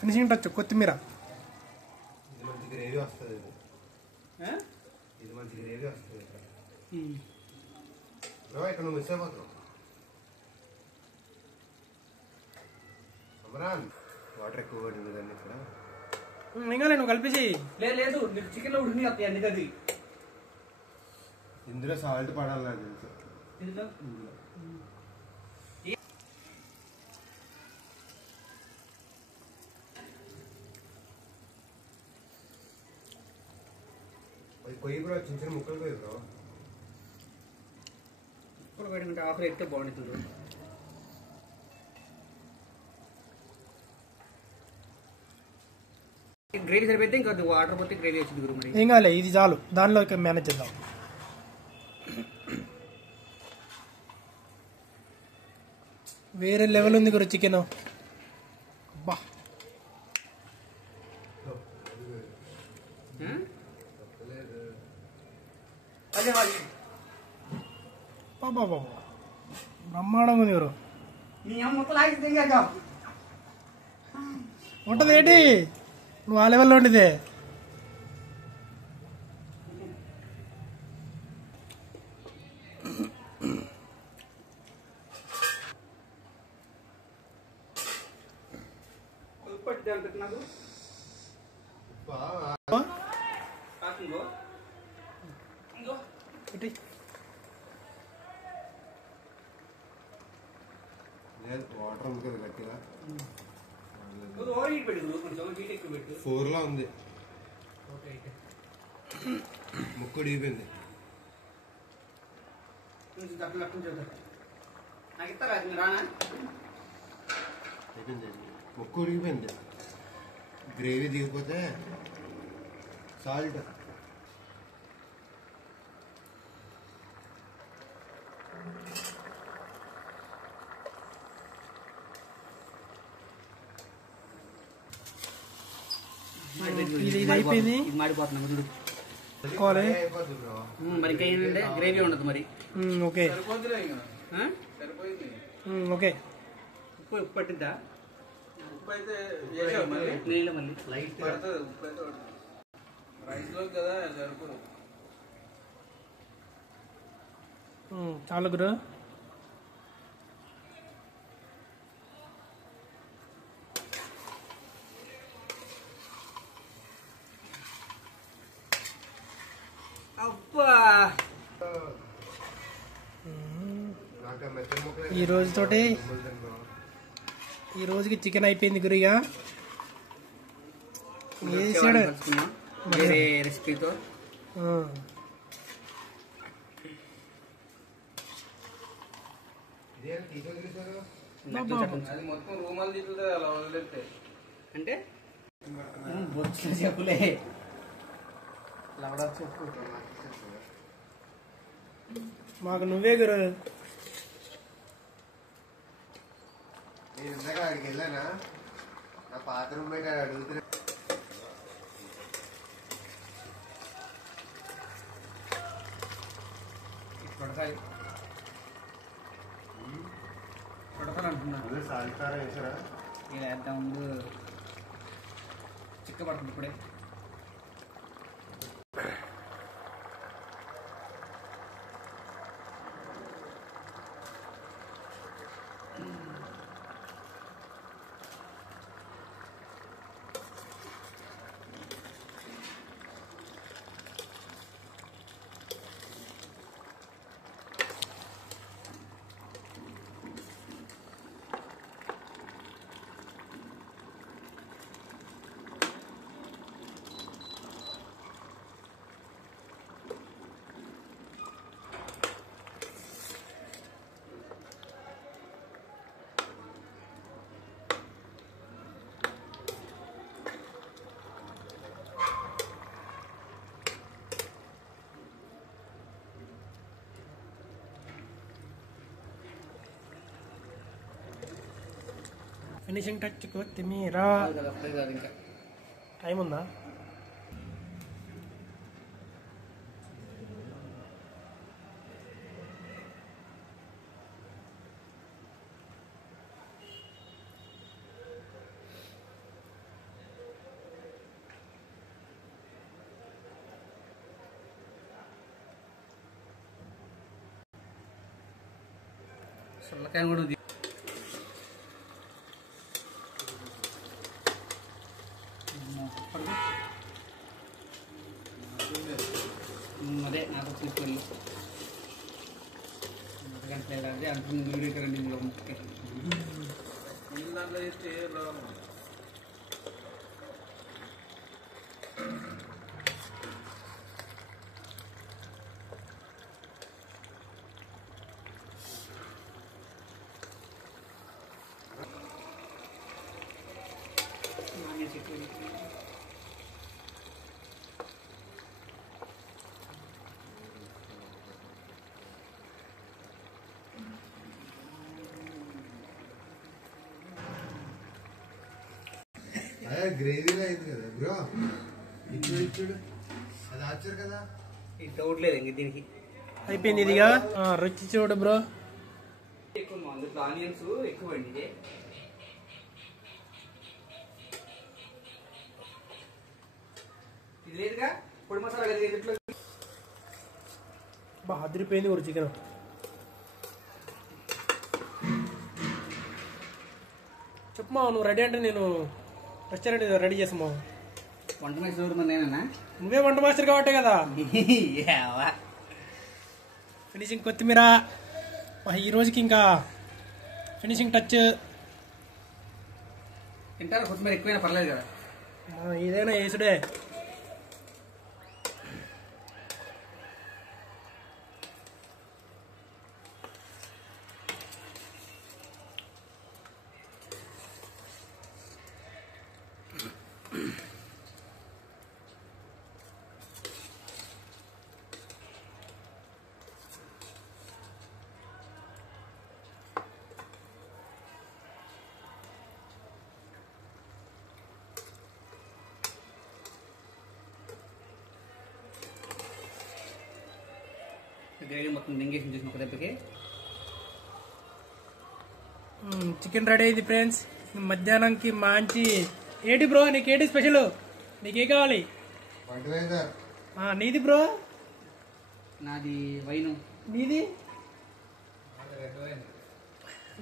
Finishing touch కొత్తిమీర. ఇది మంచి గ్రేవీ వస్తుంది. ఇది మంచి గ్రేవీ వస్తుంది. ఇక్కడ నువ్వు మిస్ అయిపోతావు. అమరాన్ వాటర్ ఎక్కువ పడింది దాన్ని ఇక్కడ. ఇంకా నువ్వు కలిపేసి. లేదు చికెన్ లో ఉడికి వస్తాయి అన్ని అది. ఇందులో సాల్ట్ పడాలి నాకు తెలుసు. కొయ్యి బ్రో, చిన్న చిన్న ముక్కలు కొయ్యి బ్రో. ముక్కలు కొయ్యడానికి ఆఫర్ ఎట్టే బాగుంటుంది. గ్రేవీ సరిపోతే ఇంకా వాటర్ పోతే గ్రేవీ వచ్చింది గురు. మరి ఏం కాలే, ఇది చాలు. దానిలో మేనేజ్ చేద్దాం. వేరే లెవెల్ ఉంది గురు చికెన్. బా బాబా బాబా బ్రహ్మాండంగా ఉంది గురు. ఉంటుంది ఏంటి నువ్వు ఆ లెవెల్లో ఉండేదే. వాటర్ ఉంది కదా గట్టిగా. 4 లా ఉంది. ముక్కు ఉడిగిపోయింది. ముక్కు ఉడిగిపోయింది. Gravy దిగిపోతే salt. ఇది అయిపోయింది. మాడిపోతున్నాం మరి ఇంకా ఏంటంటే గ్రేవీ ఉండదు మరి. Okay okay. ఉప్పు పట్టిద్దా? ఉప్పు అయితే నీళ్ళు మళ్ళీ లైట్ ఉప్పు అయితే రైస్ లో కదా సరిపోదు. చాలు గురు. ఈ రోజుకి చికెన్ అయిపోయింది గురిగా. వేరే రెసిపీతో అంటే చెప్పులే మాకు నువ్వే గురు. నేను ఇందాక అక్కడికి వెళ్ళానా, నా పాత రూమ్ బయట అడుగుతున్నా. అంటున్నా సాధికారం వేసారా? ఇలా వేద్దాం ముందు చిక్క పడుతుంది ఇప్పుడే. ఫినిషింగ్ టచ్ కొత్తిమీర. టైం ఉందా? సొల్లకాయ కూడా ఉంది. అదే నాకు తీసుకెళ్ళి గంటలు అదే అంటుంది వీడియో కరెంట్ ఇందులో ముక్కే దాంట్లో చేస్తే గ్రేవీలో అయింది కదా బ్రో. ఇచ్చుడు అది ఆచారు కదా. ఇది డౌట్ లేదు ఇంక దీనికి అయిపోయింది ఇదిగా. రుచి చూడు బ్రో. ఎక్కువ అందులో ఆనియన్స్ ఎక్కువ అండి. ఇది లేదుగా పొడి మసాలా కదా ఇంట్లో. బాగా అదిరిపోయింది కూడా చికెన్. చెప్పమా నువ్వు రెడీ అంటే నేను రెస్టారెంట్ రెడీ చేసామా. వంట మాస్టర్ మరి నేనన్నా? నువ్వే వంట మాస్టర్ కాబట్టే కదా. ఫినిషింగ్ కొత్తిమీర ఈ రోజుకి ఇంకా ఫినిషింగ్ టచ్. తింటారు కొత్తిమీర ఎక్కువైనా పర్లేదు కదా. ఏదైనా వేసుడే. గ్రేవీ మొత్తం దింగేసి చూసిన ఒక దెబ్బకి చికెన్ రెడీ అయింది ఫ్రెండ్స్. మధ్యాహ్నంకి మంచి. ఏంటి బ్రో నీకేంటి స్పెషల్? నీకే కావాలి? నీది బ్రో? నాది వైను. నీది?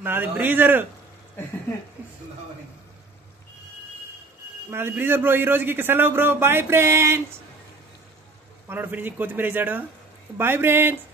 నాది బ్రీజర్. నాది బ్రీజర్ బ్రో. ఈ రోజుకి సెలవు బ్రో. Bye friends. మనోడు ఫినిషింగ్ కొత్తిమీర వేసాడు. Bye friends.